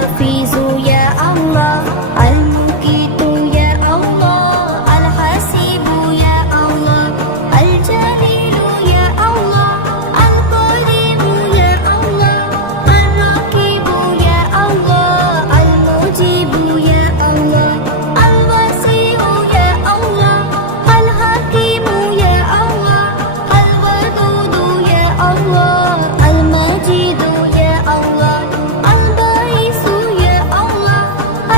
الحافظ يا الله، المقيت يا الله، الحسيب يا الله، الجليل يا الله، القديم يا الله، الرقيب يا الله، المجيب يا الله، الوسيع يا الله، الحكيم يا الله، الودود يا الله، المجيد يا الله، البعيث يا الله،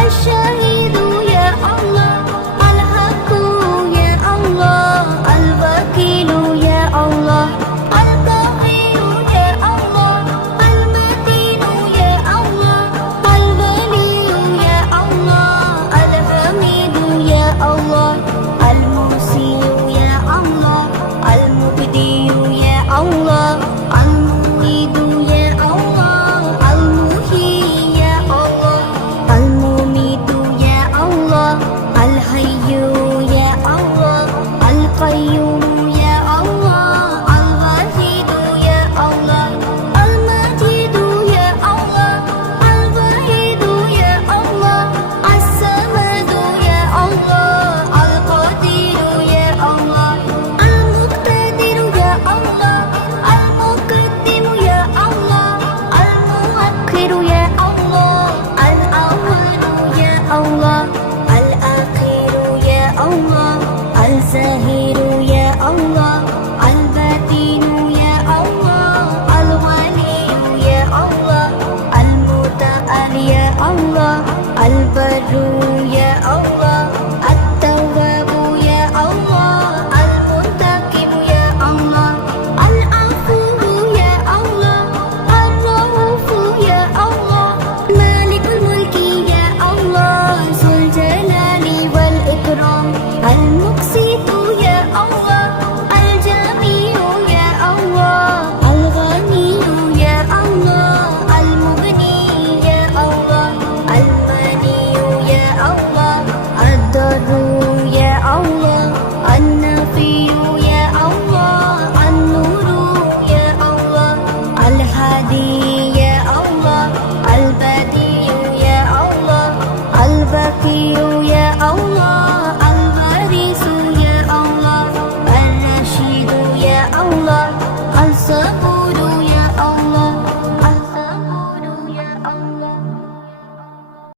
الشهيد يا الله، الحق يا الله، الوكيل يا الله، القهير يا الله، المتين يا الله، الولي يا الله، الحميد يا الله، المحسن يا الله، المبدي يا الله، المميت يا الله، المحيي يا الله، المميت يا الله، الحي يا الله، القيوم يا الله، الواحد يا الله، المجيد يا الله، الوحيد يا الله، الصمد يا الله، القدير يا الله، المقتدر يا الله، المقدم يا الله، المؤخر يا الله، الأول يا الله، الأخير يا الله، الظاهر يا الله، الباطن يا الله، الولي يا الله، المتعال يا الله، البر يا الله.